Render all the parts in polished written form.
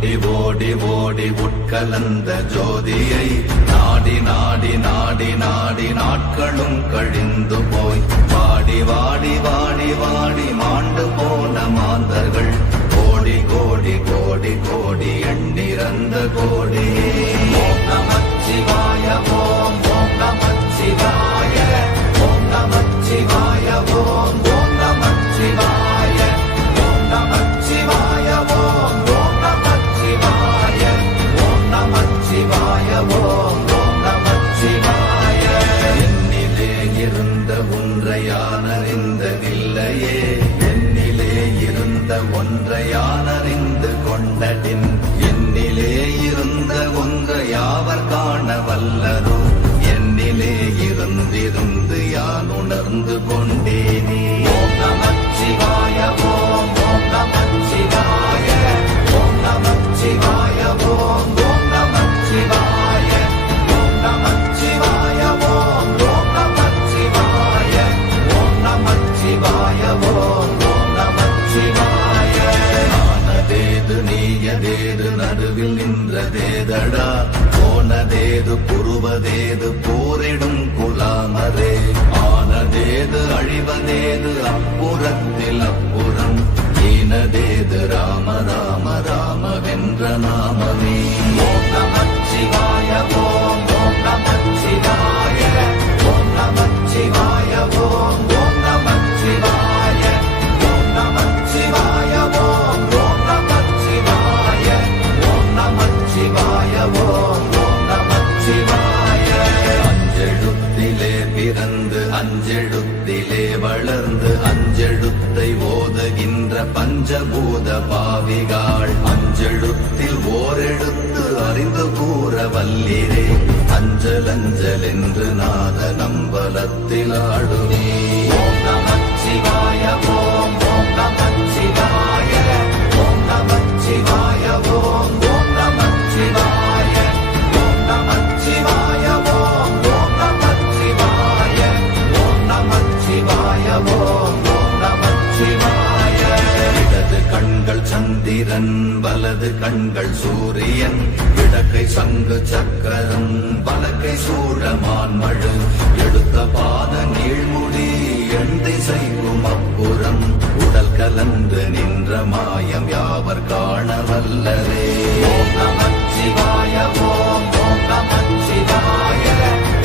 ஓடி ஓடி ஓடி உட்கலந்த ஜோதியை நாடி நாடி நாடி நாடி நாட்களும் கழிந்து போய் வாடி வாடி வாடி வாடி மாண்டு போன மாந்தர்கள் கோடி கோடி கோடி கோடி எண்ணிறந்த கோடி. ஓம் நமச்சிவாய ஓம் ஓம் நமச்சிவாய ஓம் நமச்சிவாய ஓம் ஓம் நமச்சிவாய ஓம் நமச்சிவாய ஓம் ஓம் நமச்சிவாய ஓம் நமச்சிவாய ஓம் ஓம் நமச்சிவாய. என்னிலே இருந்த ஒன்றையானறிந்ததில்லையே என்னிலே இருந்த ஒன்றையானறிந்து கொண்டடின் என்னிலே இருந்த ஒன்றை யாவர் காண வல்லரோ என்னிலே இருந்திருந்து யான் உணர்ந்து கொண்டேனே. ஓம் நமச்சிவாய ஓம் ஓம் நமச்சிவாய ஓம் நமச்சிவாய ஓம் ஓம் நமச்சிவாய ஓம் நமச்சிவாய ஓம் ஓம் நமச்சிவாய ஓம் நமச்சிவாய ஓம் ஓம் நமச்சிவாய. ஆனதேது நீயதேது நடுவில் நின்றதேதடா போனதேது புருவதேது போரிடும் குலாமரே ஆனதேது அழிவதேது அப்புறத்தில் அப்புறம் ஈனதேது ராம ராம ராம வென்ற நாமமே. ஓம் நமச்சிவாய ஓம் ஓம் நமச்சிவாய ஓம் நமச்சிவாய ஓம் ஓம் நமச்சிவாய ஓம் நமச்சிவாய ஓம் ஓம் நமச்சிவாய ஓம் நமச்சிவாய ஓம் ஓம் நமச்சிவாய. அஞ்செழுத்திலே பிறந்து அஞ்செழுத்திலே வளர்ந்து அஞ்செழுத்தை ஓதுகின்ற பஞ்சபூத பாவிகாள் அஞ்செழுத்தில் ஓரெழுத்து அறிந்து கூற வல்லிரே அஞ்சல் அஞ்சல் என்று நாத நம்பலத்தில் ஆடுவே. ஓம் நமச்சிவாய ஓம் ஓம் நமச்சிவாய ஓம் நமச்சிவாய ஓம் ஓம் நமச்சிவாய ஓம் நமச்சிவாய ஓம் ஓம் நமச்சிவாய ஓம் நமச்சிவாய ஓம் ஓம் நமச்சிவாய. இடது கண்கள் சந்திரன் வலது கண்கள் சூரியன் இடக்கை சங்கு சக்கரம் வலக்கை சூழமான் மழு எடுத்த பாத நீழ்முடி எண் திசைக்கும் அப்புறம் உடல் கலந்து நின்ற மாயம் யாவர் காண வல்லரே. ஓம் நமச்சிவாய ஓம் ஓம் நமச்சிவாய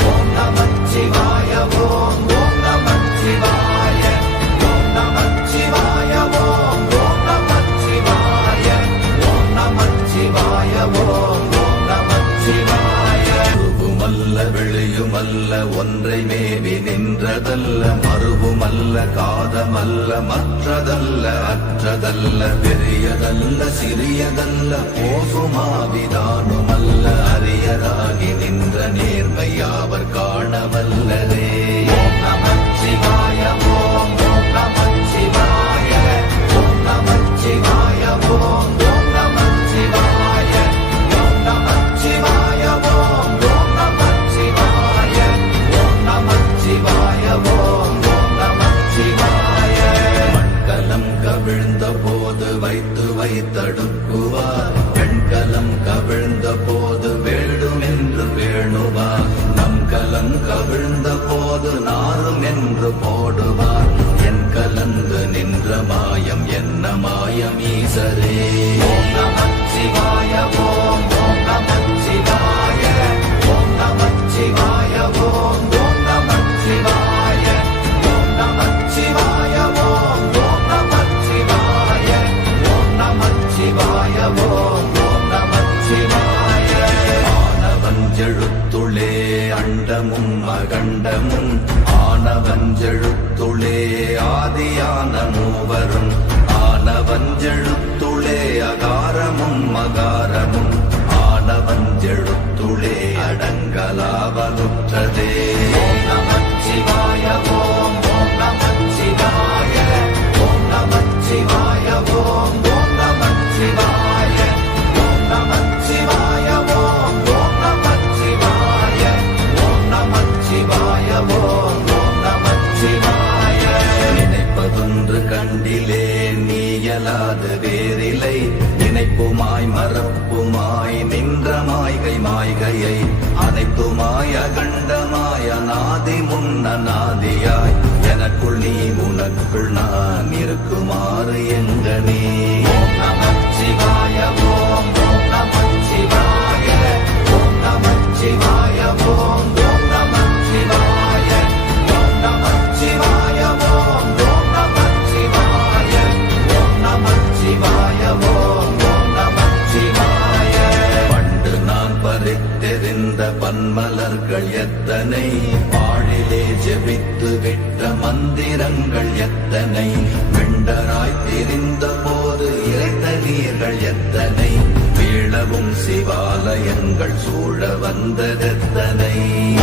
ஓம் நமச்சிவாய ஓம் ஓம் நமச்சிவாய ஓம் நமச்சிவாய ஓம் ஓம் நமச்சிவாய ஓம் நமச்சிவாய ஓம் ஓம் நமச்சிவாய. உருவுமல்ல வெளியுமல்ல ஒன்றை மேவி நின்றதல்ல மறுவுமல்ல காதமல்ல மற்றதல்ல அற்றதல்ல பெரியதல்ல சிறியதல்ல போகுமாவிதானுமல்ல அரியராகி நின்ற நேர்மை யாவர் காண வல்லரே. ஓம் நமச்சிவாய ஓம் ஓம் நமச்சிவாய ஓம் நமச்சிவாய ஓம் ஓம் நமச்சிவாய ஓம் நமச்சிவாய ஓம் ஓம் நமச்சிவாய ஓம் நமச்சிவாய ஓம் ஓம் நமச்சிவாய. மண்கலம் கவிழ்ந்த போது வைத்து வைத்தடுக்குவார் பெண்கலம் கவிழ்ந்த போது வேடும் என்று வேணுவார் நம் கலம் கவிழ்ந்த போது நாரும் என்று போடுவார் என் கலந்து நின்ற மாயம் என்ன மாயம் ஈசரே. ஓம் நமச்சிவாய ஓம் ஓம் நமச்சிவாய ஓம் நமச்சிவாய ஓம் ஓம் நமச்சிவாய ஓம் நமச்சிவாய ஓம் ஓம் நமச்சிவாய ஓம் நமச்சிவாய ஓம் ஓம் நமச்சிவாய. ஆனவஞ்செழுத்துளே அண்டமும் அகண்டமும் ஆனவஞ்செழுத்துளே ஆதியான மூவரும் ஆனவஞ்செழுத்துளே அகாரமும் மகாரமும் ஆனவஞ்செழுத்துளே அடங்கலாவலுற்றதே. ஓம் நமச்சிவாய ஓம் ஓம் நமச்சிவாய ஓம் நமச்சிவாய ஓம் ஓம் நமச்சிவாய ஓம் நமச்சிவாய ஓம் ஓம் நமச்சிவாய ஓம் நமச்சிவாய ஓம் ஓம் நமச்சிவாய. நினைப்பதொன்று கண்டிலே நீயலாது வேறில்லை நினைப்புமாய் மறப்ப அநாதி முன்னநாதியாய் எனக்குள் நீ உனக்குள் நான் இருக்குமாறு எங்கனே. ஓம் நமச்சிவாய ஓம் ஓம் நமச்சிவாய ஓம் நமச்சிவாய ஓம் ஓம் நமச்சிவாய ஓம் நமச்சிவாய ஓம் ஓம் நமச்சிவாய ஓம் நமச்சிவாய ஓம் ஓம் நமச்சிவாய. பண்டு நான் பறித்தெறிந்த பன்மலர்கள் எத்தனை, பாழிலே ஜெபித்து விட்ட மந்திரங்கள் எத்தனை, வெண்டராய் தெரிந்த போது இறைத்த நீர்கள் எத்தனை, வீழவும் சிவாலயங்கள் சூழ வந்ததெத்தனை.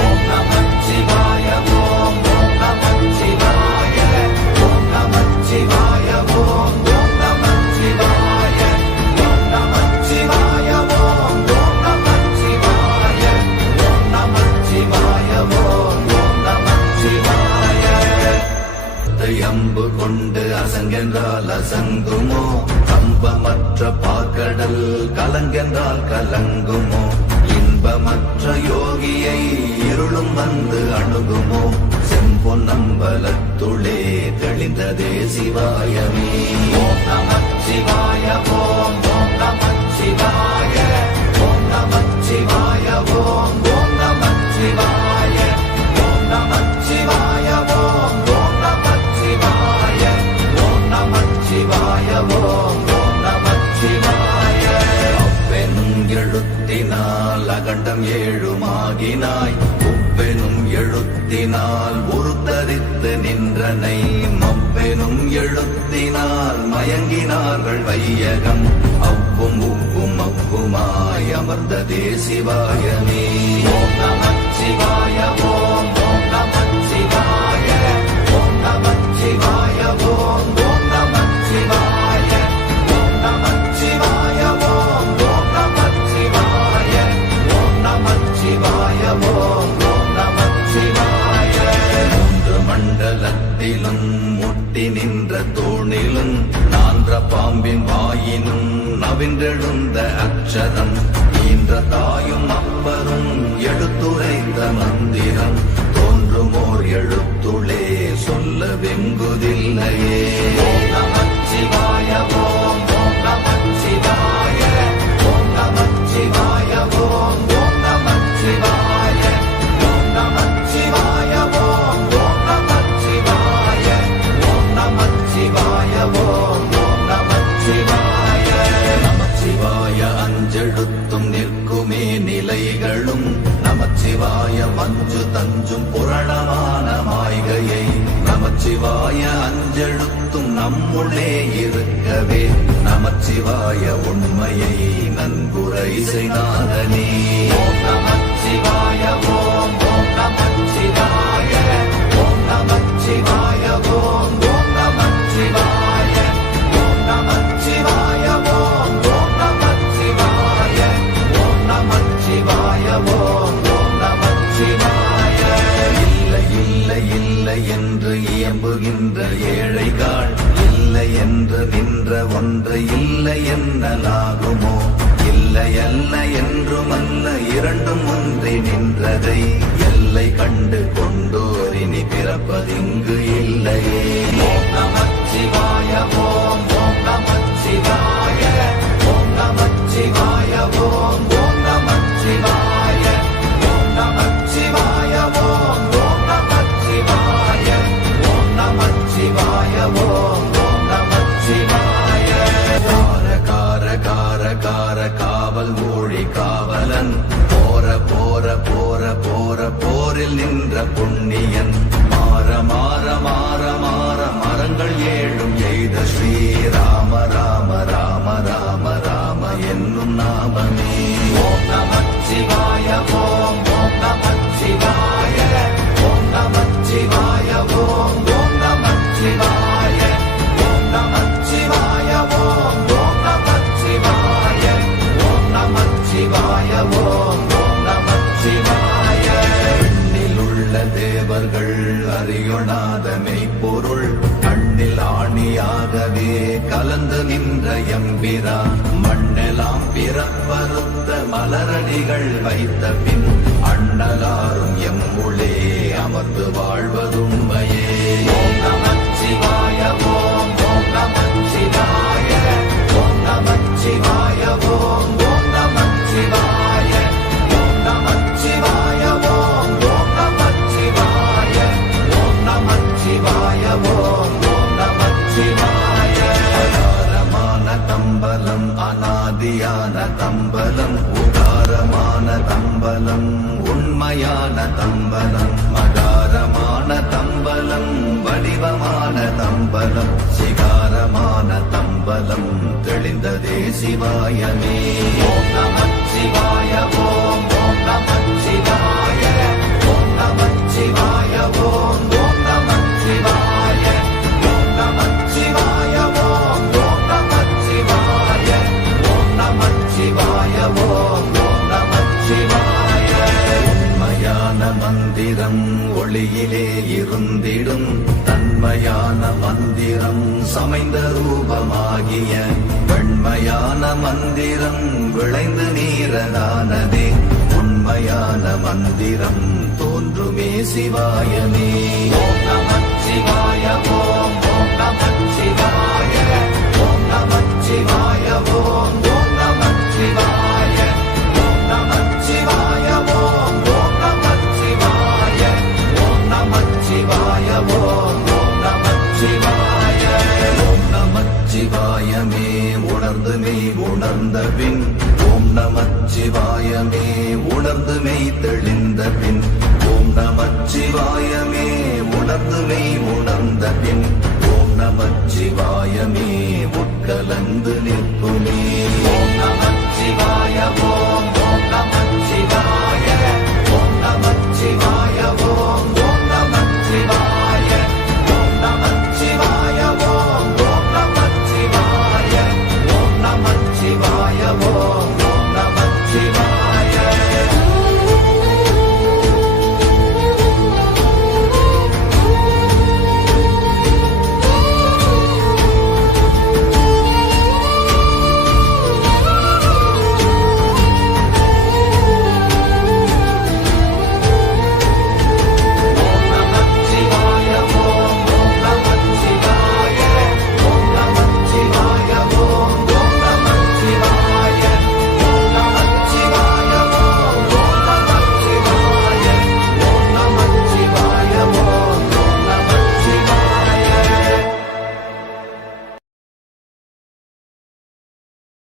ஓம் நமச்சிவாய ஓம் ஓம் நமச்சிவாய ஓம் நமச்சிவாய ஓம் ஓம் நமச்சிவாய ஓம் நமச்சிவாய ஓம் ஓம் நமச்சிவாய ஓம் நமச்சிவாய ஓம் ஓம் நமச்சிவாய. அம்பு கொண்டு அசங்கென்றால் அசங்குமோ, கம்பமற்ற பாக்கடல் கலங்கென்றால் கலங்குமோ, இன்பமற்ற யோகியை இருளும் வந்து அணுகுமோ, செம்பொன்னம்பலத்துளே தெளிந்ததே சிவாயமே. ஓம் நமச்சிவாய ஓம் ஓம் நமச்சிவாய ஓம் நமச்சிவாய ஓம் ஓம் நமச்சிவாய ஓம் நமச்சிவாய ஓம் ஓம் நமச்சிவாய ஓம் நமச்சிவாய ஓம் ஓம் நமச்சிவாய. அப்பெனும் எழுத்தினால் அகண்டம் ஏழுமாகினாய், உப்பெனும் எழுத்தினால் உருத்தரித்து நின்றனை, மப்பெனும் எழுத்தினால் மயங்கினார்கள் வையகம், அவ்வும் உப்பும் அவ்வுமாய் அமர்ந்ததே சிவாயமே. ஓம் நமச்சிவாய ஓம் ஓம் நமச்சிவாய ஓம் நமச்சிவாய ஓம் ஓம் நமச்சிவாய ஓம் நமச்சிவாய ஓம் ஓம் நமச்சிவாய ஓம் நமச்சிவாய ஓம் ஓம் நமச்சிவாய. மூன்று மண்டலத்திலும் முட்டி நின்ற தூணிலும் நான்ற பாம்பின் வாயினும் நவின்றெழுந்த அக்ஷரம், ஈன்ற தாயும் அப்பரும் எடுத்துரைத்த மந்திரம், தோன்றுமோர் எழுத்துளே சொல்ல வெங்குதில்லையே. ஓம் நமச்சிவாய ஓம் ஓம் நமச்சிவாய ஓம் நமச்சிவாய ஓம் ஓம் நமச்சிவாய ஓம் நமச்சிவாய ஓம் ஓம் நமச்சிவாய ஓம் நமச்சிவாய ஓம் ஓம் நமச்சிவாய. நமச்சிவாய அஞ்செழுத்தும் நிற்குமே நிலைகளும், நமச்சிவாய மஞ்சு தஞ்சும் புரணமான மாய்கையை, நமச்சிவாய அஞ்செழுத்தும் நம்முள்ளே இருக்கவே, நமச்சிவாய உண்மையை நன்குரை செய்தாதனே. ஓம் நமச்சிவாய ஓம் ஓம் நமச்சிவாய ஓம் நமச்சிவாய ஓம் ஓம் நமச்சிவாய ஓம் நமச்சிவாய ஓம் ஓம் நமச்சிவாய ஓம் நமச்சிவாய ஓம் ஓம் நமச்சிவாய. இல்லை இல்லை இல்லை என்று இயம்புகின்ற ஏழைகள், இல்லை என்று நின்ற ஒன்று இல்லை என்னலாகுமோ, இல்லை அல்ல என்றுமல்ல இரண்டும் ஒன்றி நின்றதை, எல்லை கண்டு கொண்டோரினி பிறப்பதிங்கு இல்லையே. ஓம் நமச்சிவாய ஓம் ஓம் நமச்சிவாய ஓம் நமச்சிவாய ஓம் ஓம் நமச்சிவாய ஓம் நமச்சிவாய ஓம் ஓம் நமச்சிவாய ஓம் நமச்சிவாய ஓம் ஓம் நமச்சிவாய. கார கார கார கார காவல் மொழி காவலன், போர போர போர போர போரில் நின்ற புண்ணியன், மாற மாற மாற மாற மரங்கள் ஏழும் எய்த ஸ்ரீராம ராம ராம ராம ராம என்னும் நாமமே. ஓம் நமச்சிவாய ஓம் ஓம் நமச்சிவாய ஓம் நமச்சிவாய ஓம் ஓம் நமச்சிவாய ஓம் நமச்சிவாய ஓம் ஓம் நமச்சிவாய ஓம் நமச்சிவாய ஓம் ஓம் நமச்சிவாய. பெண்ணிலுள்ள தேவர்கள் அறியொணாத மெய்ப்பொருள், கண்ணில் ஆணியாகவே கலந்து நின்ற எம்பிரா, மண்ணெல்லாம் பிறப்பறுத்த மலரடிகள் வைத்த பின் அண்ணலாரும் எம்முளே அமர்ந்து வாழ்வதுண்மையே. ஓம் நமச்சிவாய ஓம் ஓம் நமச்சிவாய ஓம் நமச்சிவாய ஓம் ஓம் நமச்சிவாய ஓம் நமச்சிவாய ஓம் ஓம் நமச்சிவாய ஓம் நமச்சிவாய ஓம் ஓம் நமச்சிவாய. அகாரமான தம்பலம் அநாதியான தம்பலம் உகாரமான தம்பலம் உண்மையான தம்பலம் மகாரமான தம்பலம் வடிவமான தம்பலம் சிகாரமான தம்பலம் தெளிந்ததே சிவாயமே. ஓம் நமச்சிவாய ஓம் ஓம் நமச்சிவாய ஓம் நமச்சிவாய ஓம் ஓம் நமச்சிவாய ஓம் நமச்சிவாய ஓம் ஓம் நமச்சிவாய ஓம் நமச்சிவாய ஓம் ஓம் நமச்சிவாய. உண்மையான மந்திரம் ஒளியிலே இருந்திடும் தன்மையான மந்திரம் சமைந்த ரூபமாகிய வெண்மையான மந்திரம் விளைந்து நீரதானதே உண்மையான மந்திரம் தோன்றுமே சிவாயமே. ஓம் நமச்சிவாய ஓம் ஓம் நமச்சிவாய ஓம் நமச்சிவாய ஓம் ஓம் நமச்சிவாய ஓம் நமச்சிவாய ஓம் ஓம் நமச்சிவாய ஓம் நமச்சிவாய ஓம் ஓம் நமச்சிவாய. ஓம் நமச்சிவாயமே உணர்ந்துமே உணர்ந்த பின் ஓம் நமச்சிவாயமே உணர்ந்துமே தெளிந்த பின் ஓம் நமச்சிவாயமே உணர்ந்துமே உணர்ந்த பின் ஓம் நமச்சிவாயமே